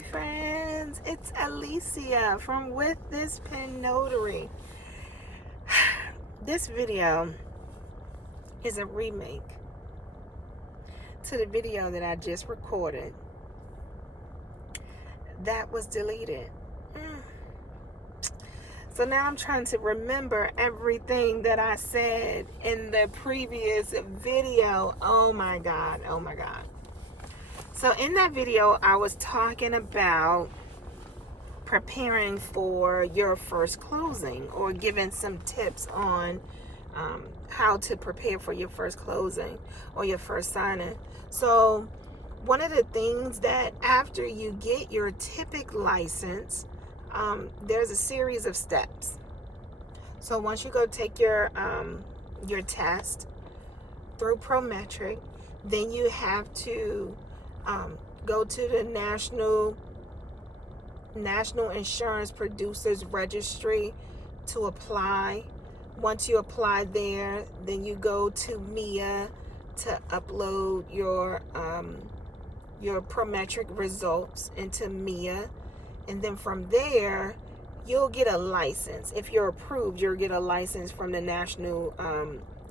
Hey friends, it's Alicia from With This Pen Notary. This video is a remake to the video that I just recorded that was deleted. So now I'm trying to remember everything that I said in the previous video. Oh my God. So in that video, I was talking about preparing for your first closing, or giving some tips on how to prepare for your first closing or your first signing. So one of the things that after you get your TIPIC license, there's a series of steps. So once you go take your test through Prometric, then you have to go to the National Insurance Producers Registry to apply. Once you apply there, then you go to MIA to upload your Prometric results into MIA, and then from there you'll get a license. If you're approved, you'll get a license from the National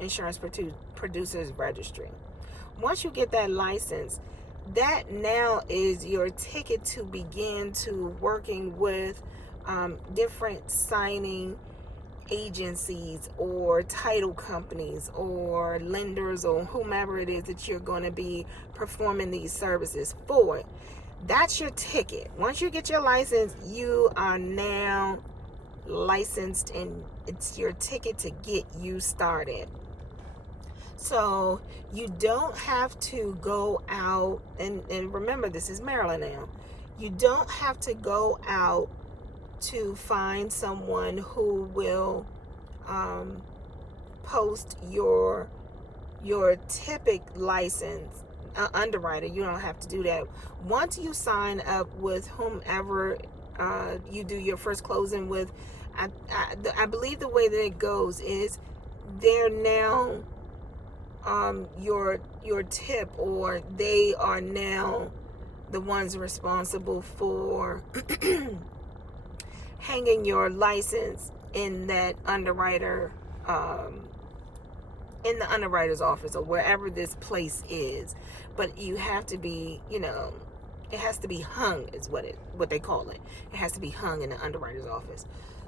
Insurance Producers Registry. Once you get that license, that now is your ticket to begin to working with different signing agencies or title companies or lenders or whomever it is that you're going to be performing these services for. That's your ticket. Once you get your license, you are now licensed, and it's your ticket to get you started. So you don't have to go out, and remember, this is Maryland now. You don't have to go out to find someone who will post your TIPIC license underwriter. You don't have to do that. Once you sign up with whomever you do your first closing with, I believe the way that it goes is they're now your tip, or they are now the ones responsible for hanging your license in that underwriter, in the underwriter's office or wherever this place is. But you have to be, it has to be hung is what they call it. It has to be hung in the underwriter's office.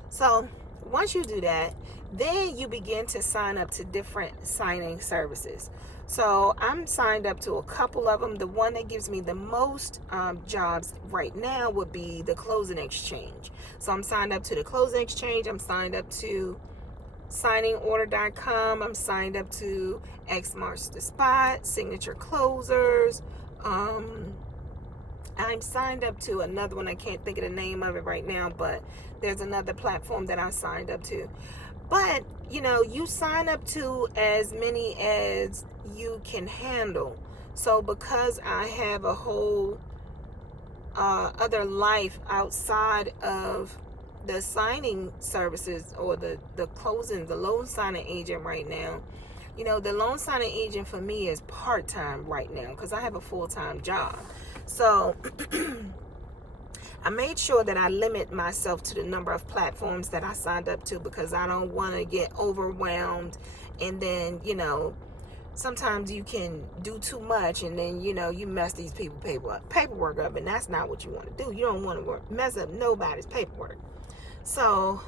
So once you do that, then you begin to sign up to different signing services. So I'm signed up to a couple of them. The one that gives me the most jobs right now would be the Closing Exchange. So I'm signed up to the Closing Exchange. I'm signed up to signingorder.com. I'm signed up to X Marks the Spot, Signature Closers. I'm signed up to another one. I can't think of the name of it right now, but there's another platform that I signed up to. But, you sign up to as many as you can handle. So because I have a whole other life outside of the signing services or the closing, the loan signing agent right now, the loan signing agent for me is part-time right now because I have a full-time job. So I made sure that I limit myself to the number of platforms that I signed up to, because I don't want to get overwhelmed. And then, sometimes you can do too much, and then, you mess these people paperwork up, and that's not what you want to do. You don't want to mess up nobody's paperwork. So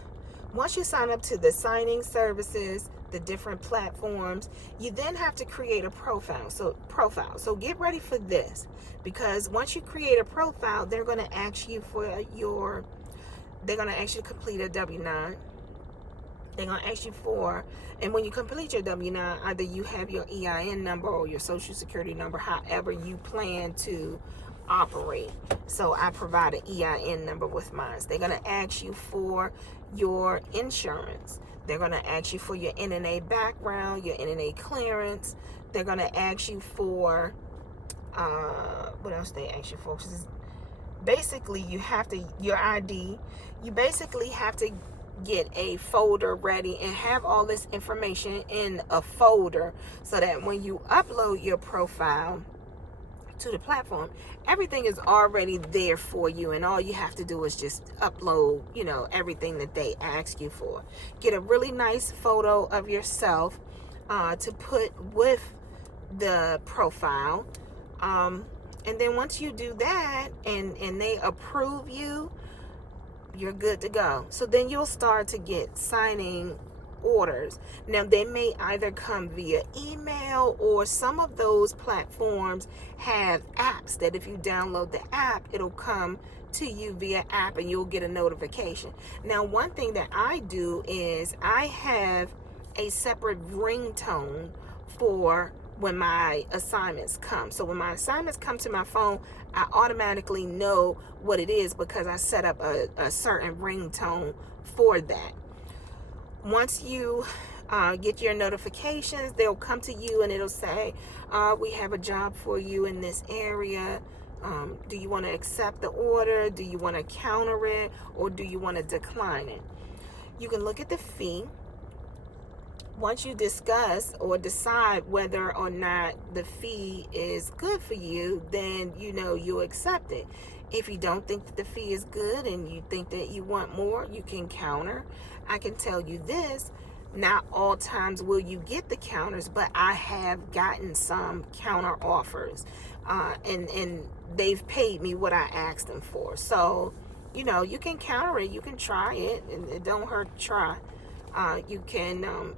once you sign up to the signing services, the different platforms, you then have to create a profile. So get ready for this, because once you create a profile, they're going to ask you they're going to ask you to complete a W-9. They're going to ask you and when you complete your W-9, either you have your EIN number or your social security number, however you plan to operate. So I provide an EIN number with mine. They're going to ask you for your insurance. They're going to ask you for your NNA background, your NNA clearance. They're going to ask you for, what else they ask you for? Basically, you have to, your ID, you basically have to get a folder ready and have all this information in a folder so that when you upload your profile to the platform, everything is already there for you, and all you have to do is just upload, everything that they ask you for. Get a really nice photo of yourself to put with the profile, and then once you do that and they approve you, you're good to go. So then you'll start to get signing orders. Now they may either come via email, or some of those platforms have apps that if you download the app, it'll come to you via app and you'll get a notification. Now one thing that I do is I have a separate ringtone for when my assignments come. So when my assignments come to my phone, I automatically know what it is because I set up a certain ringtone for that. Once you get your notifications, they'll come to you and it'll say, we have a job for you in this area. Do you want to accept the order? Do you want to counter it? Or do you want to decline it? You can look at the fee. Once you discuss or decide whether or not the fee is good for you, then you'll accept it. If you don't think that the fee is good and you think that you want more, you can counter. I can tell you this, not all times will you get the counters, but I have gotten some counter offers, and they've paid me what I asked them for. So, you can counter it, you can try it, and it don't hurt to try. You can,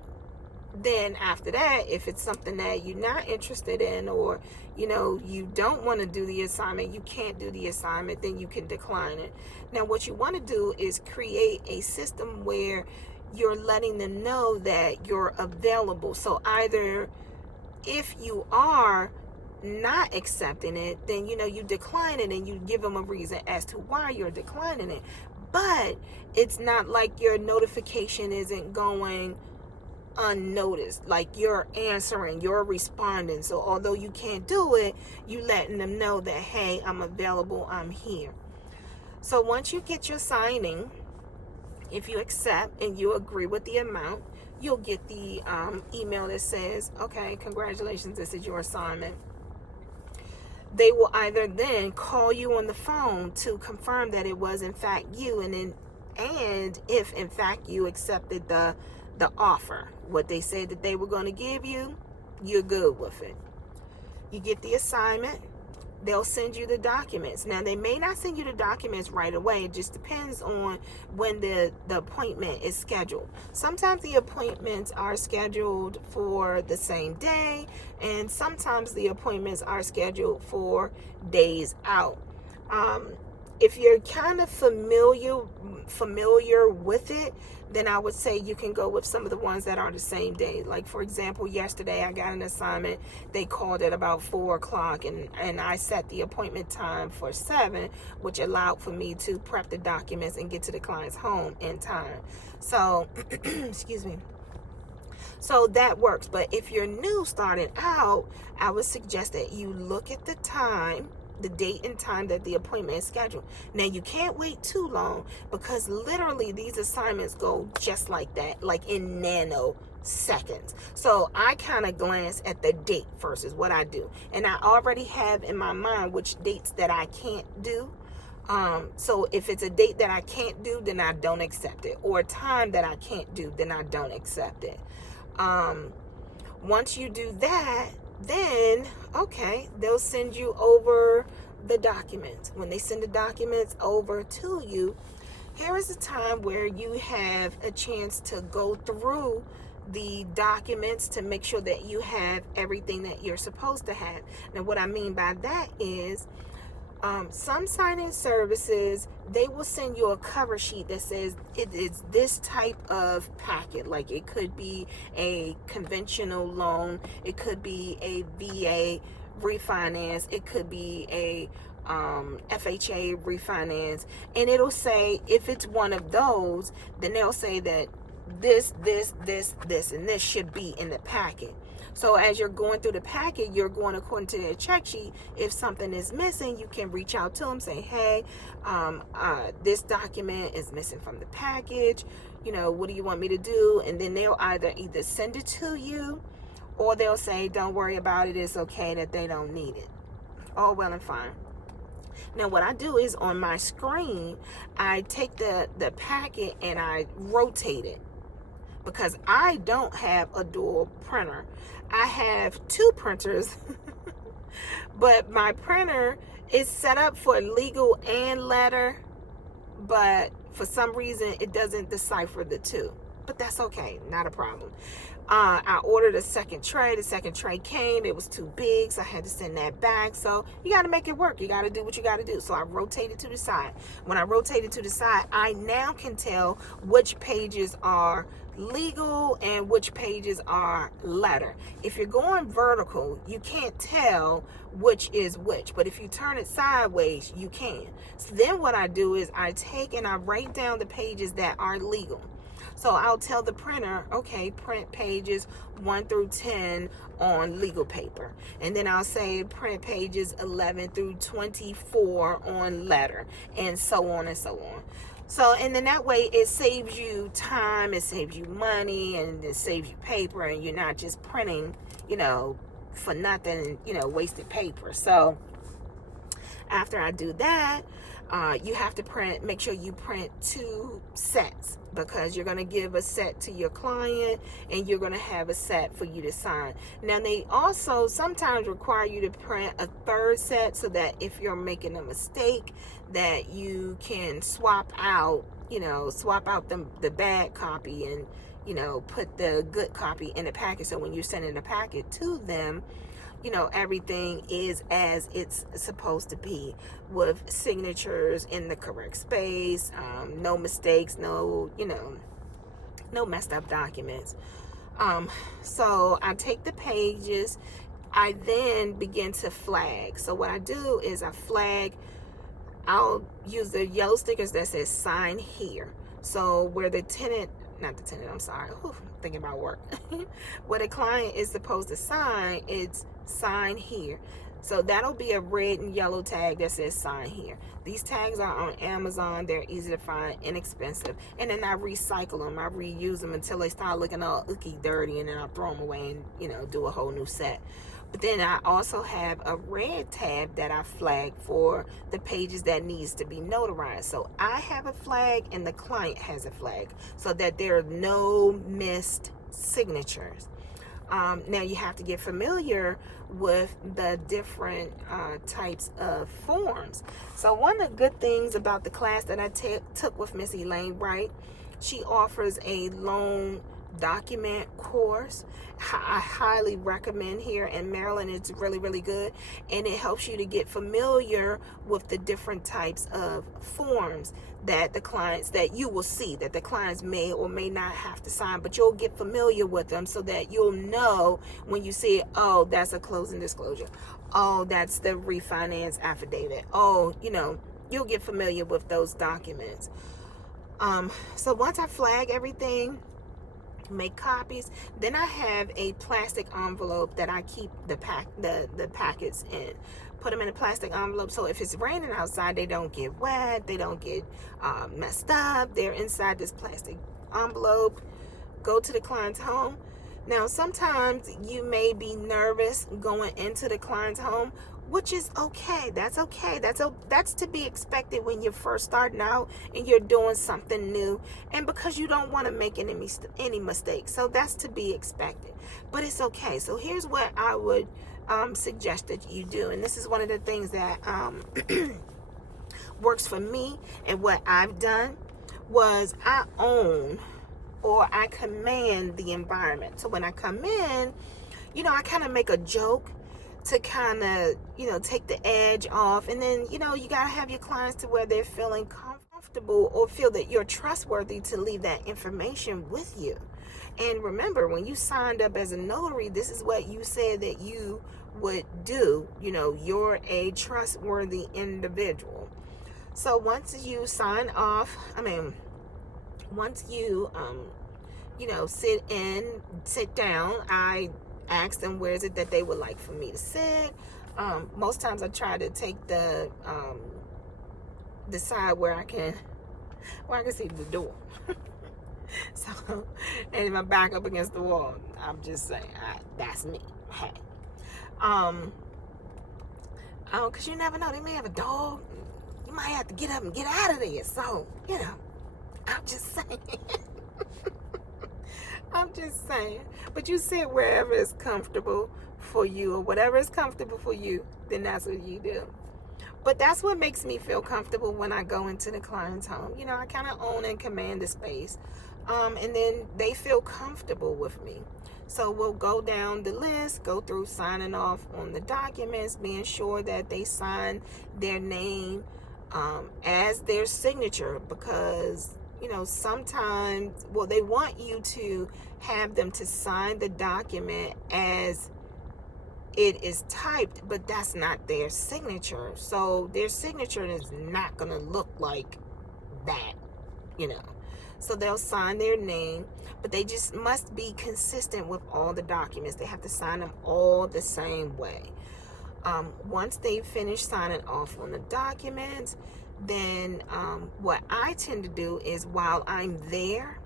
then after that, if it's something that you're not interested in, or you don't want to do the assignment, you can't do the assignment, then you can decline it. Now what you want to do is create a system where you're letting them know that you're available. So either if you are not accepting it, then you decline it and you give them a reason as to why you're declining it. But it's not like your notification isn't going unnoticed, like you're answering, you're responding. So although you can't do it, you letting them know that, hey, I'm available, I'm here. So once you get your signing, if you accept and you agree with the amount, you'll get the email that says, okay, congratulations, this is your assignment. They will either then call you on the phone to confirm that it was in fact you, and if in fact you accepted the offer, what they said that they were going to give you, you're good with it. You get the assignment, they'll send you the documents. Now they may not send you the documents right away. It just depends on when the appointment is scheduled. Sometimes the appointments are scheduled for the same day, and sometimes the appointments are scheduled for days out. If you're kind of familiar with it, then I would say you can go with some of the ones that are the same day. Like for example, yesterday I got an assignment. They called at about 4:00, and I set the appointment time for 7, which allowed for me to prep the documents and get to the client's home in time. So, excuse me. So that works. But if you're new starting out, I would suggest that you look at the time, the date and time that the appointment is scheduled. Now you can't wait too long, because literally these assignments go just like that, like in nanoseconds. So I kind of glance at the date first is what I do, and I already have in my mind which dates that I can't do. So if it's a date that I can't do, then I don't accept it, or a time that I can't do, then I don't accept it. Once you do that, then okay, they'll send you over the documents. When they send the documents over to you, here is a time where you have a chance to go through the documents to make sure that you have everything that you're supposed to have. Now what I mean by that is some signing services, they will send you a cover sheet that says it is this type of packet. Like it could be a conventional loan, it could be a VA refinance, it could be a FHA refinance, and it'll say if it's one of those, then they'll say that this, and this should be in the packet. So as you're going through the packet, you're going according to their check sheet. If something is missing, you can reach out to them, say, hey, this document is missing from the package. What do you want me to do? And then they'll either send it to you, or they'll say, don't worry about it, it's okay, that they don't need it. All well and fine. Now what I do is on my screen, I take the packet and I rotate it, because I don't have a dual printer. I have two printers, but my printer is set up for legal and letter, but for some reason it doesn't decipher the two. But that's okay, not a problem. I ordered a second tray. The second tray came. It was too big, so I had to send that back. So you got to make it work. You got to do what you got to do. So I rotated to the side. When I rotated to the side, I now can tell which pages are legal and which pages are letter. If you're going vertical, you can't tell which is which, but if you turn it sideways, you can. So then what I do is I take and I write down the pages that are legal. So I'll tell the printer, okay, print pages 1 through 10 on legal paper. And then I'll say print pages 11 through 24 on letter, and so on and so on. So, and then that way it saves you time, it saves you money, and it saves you paper, and you're not just printing, for nothing, wasted paper. So after I do that, you have to make sure you print 2 sets, because you're going to give a set to your client and you're going to have a set for you to sign. Now, they also sometimes require you to print a 3rd set, so that if you're making a mistake, that you can swap out the bad copy and, put the good copy in the packet. So when you're sending the packet to them, everything is as it's supposed to be, with signatures in the correct space, no mistakes, no messed up documents. So I take the pages, I then begin to flag. So what I do is I flag, I'll use the yellow stickers that says sign here. So where thinking about work. Where the client is supposed to sign, it's sign here. So that'll be a red and yellow tag that says sign here. These tags are on Amazon. They're easy to find, inexpensive. And then I recycle them. I reuse them until they start looking all icky, dirty, and then I throw them away and, do a whole new set. But then I also have a red tab that I flag for the pages that needs to be notarized. So I have a flag and the client has a flag, so that there are no missed signatures. Now you have to get familiar with the different types of forms. So one of the good things about the class that I took with Miss Elaine Wright, she offers a loan document course. I highly recommend here in Maryland. It's really, really good, and it helps you to get familiar with the different types of forms that you will see that the clients may or may not have to sign, but you'll get familiar with them, so that you'll know when you see it, oh, that's a closing disclosure, oh, that's the refinance affidavit, oh, you'll get familiar with those documents. So once I flag everything, make copies, then I have a plastic envelope that I keep the packets in. Put them in a plastic envelope, so if it's raining outside, they don't get wet, they don't get messed up. They're inside this plastic envelope. Go to the client's home. Now, sometimes you may be nervous going into the client's home, which is okay. That's okay. That's to be expected when you're first starting out and you're doing something new, and because you don't want to make any mistakes. So that's to be expected, but it's okay. So here's what I would suggest that you do, and this is one of the things that works for me, and what I've done was I own or I command the environment. So when I come in, I kind of make a joke to kind of, take the edge off. And then, you got to have your clients to where they're feeling comfortable or feel that you're trustworthy to leave that information with you. And remember, when you signed up as a notary, this is what you said that you would do. You're a trustworthy individual. So once you sign off, once you, sit down, I ask them where is it that they would like for me to sit. Most times I try to take the side where I can see the door. So, and if I back up against the wall, I'm just saying, that's me. Hey. Oh, because you never know. They may have a dog. You might have to get up and get out of there. So, I'm just saying. I'm just saying. But you sit wherever is comfortable for you, or whatever is comfortable for you, then that's what you do. But that's what makes me feel comfortable when I go into the client's home. I kind of own and command the space. And then they feel comfortable with me. So we'll go down the list, go through signing off on the documents, being sure that they sign their name as their signature, because sometimes, they want you to have them to sign the document as it is typed, but that's not their signature. So their signature is not going to look like that, So they'll sign their name, but they just must be consistent with all the documents. They have to sign them all the same way. Once they finish signing off on the documents, then what I tend to do is, while I'm there,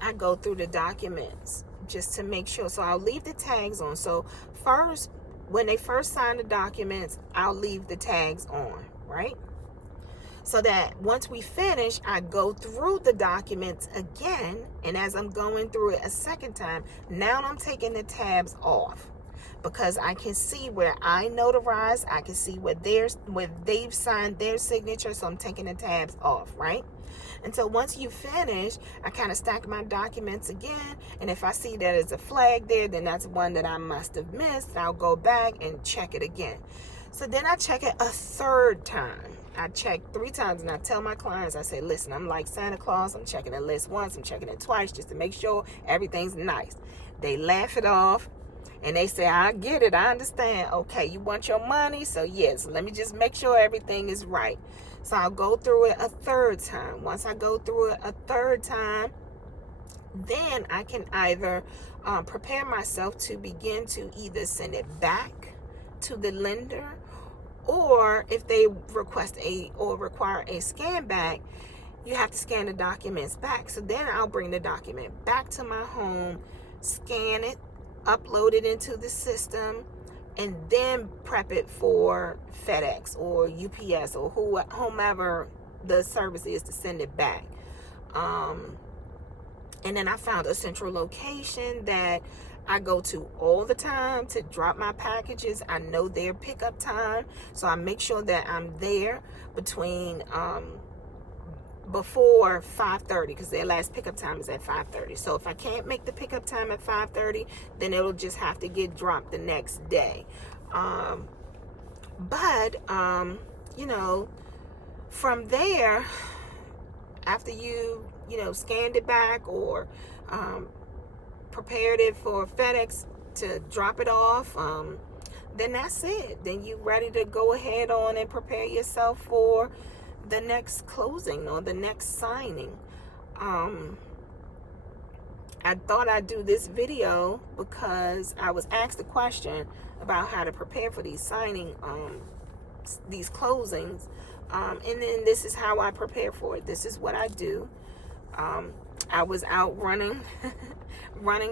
I go through the documents just to make sure. So I'll leave the tags on. So first, when they first sign the documents, I'll leave the tags on, right? So that once we finish, I go through the documents again. And as I'm going through it a second time, now I'm taking the tabs off, because I can see where I notarized. I can see where they've signed their signature. So I'm taking the tabs off, right? And so once you finish, I kind of stack my documents again. And if I see that there's a flag there, then that's one that I must have missed. I'll go back and check it again. So then I check it a third time. I check 3 times, and I tell my clients, I say, listen, I'm like Santa Claus. I'm checking the list once, I'm checking it twice, just to make sure everything's nice. They laugh it off, and they say, I get it, I understand. Okay, you want your money? So yes, let me just make sure everything is right. So I'll go through it a third time. Once I go through it a third time, then I can either prepare myself to begin to either send it back to the lender, or if they request require a scan back, you have to scan the documents back. So then I'll bring the document back to my home, scan it, upload it into the system, and then prep it for FedEx or UPS or whomever the service is to send it back. And then I found a central location that I go to all the time to drop my packages. I know their pickup time, so I make sure that I'm there between before 5:30, because their last pickup time is at 5:30. So if I can't make the pickup time at 5:30, then it'll just have to get dropped the next day. From there, after you scanned it back, or prepared it for FedEx to drop it off, then that's it. Then you're ready to go ahead on and prepare yourself for the next closing or the next signing. I thought I'd do this video because I was asked a question about how to prepare for these these closings, and then this is how I prepare for it. This is what I do. I was out running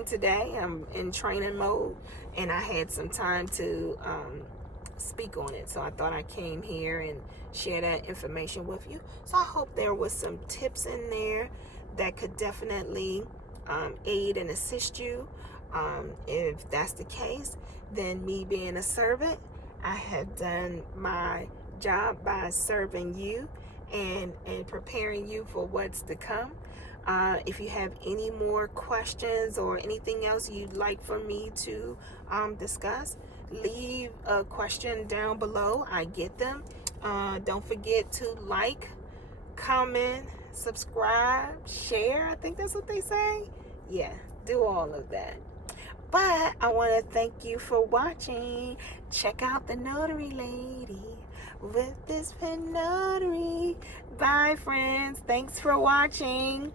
today. I'm in training mode, and I had some time to speak on it. So I thought I came here and share that information with you. So I hope there was some tips in there that could definitely aid and assist you. If that's the case, then me being a servant, I have done my job by serving you and preparing you for what's to come. If you have any more questions or anything else you'd like for me to discuss, leave a question down below. I get them. Don't forget to like, comment, subscribe, share. I think that's what they say. Yeah, do all of that. But I want to thank you for watching. Check out the Notary Lady with this pen notary. Bye, friends. Thanks for watching.